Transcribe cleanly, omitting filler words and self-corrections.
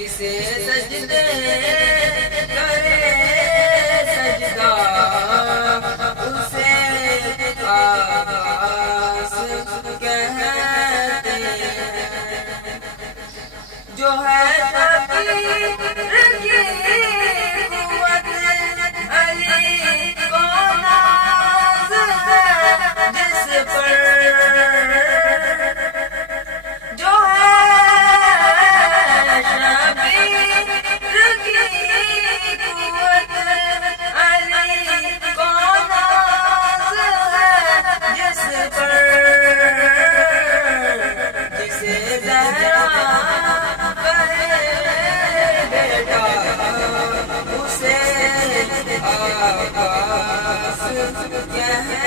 جسے سجدے کرے سجدہ اسے عباس کہتے ہیں۔ جو ہے فقیر کی قوت علی کو ناز ہے جس پر، جو ہے شبیر کی قوت علی کو ناز ہے جس پر، جسے زہرا عباس کہتے ہیں۔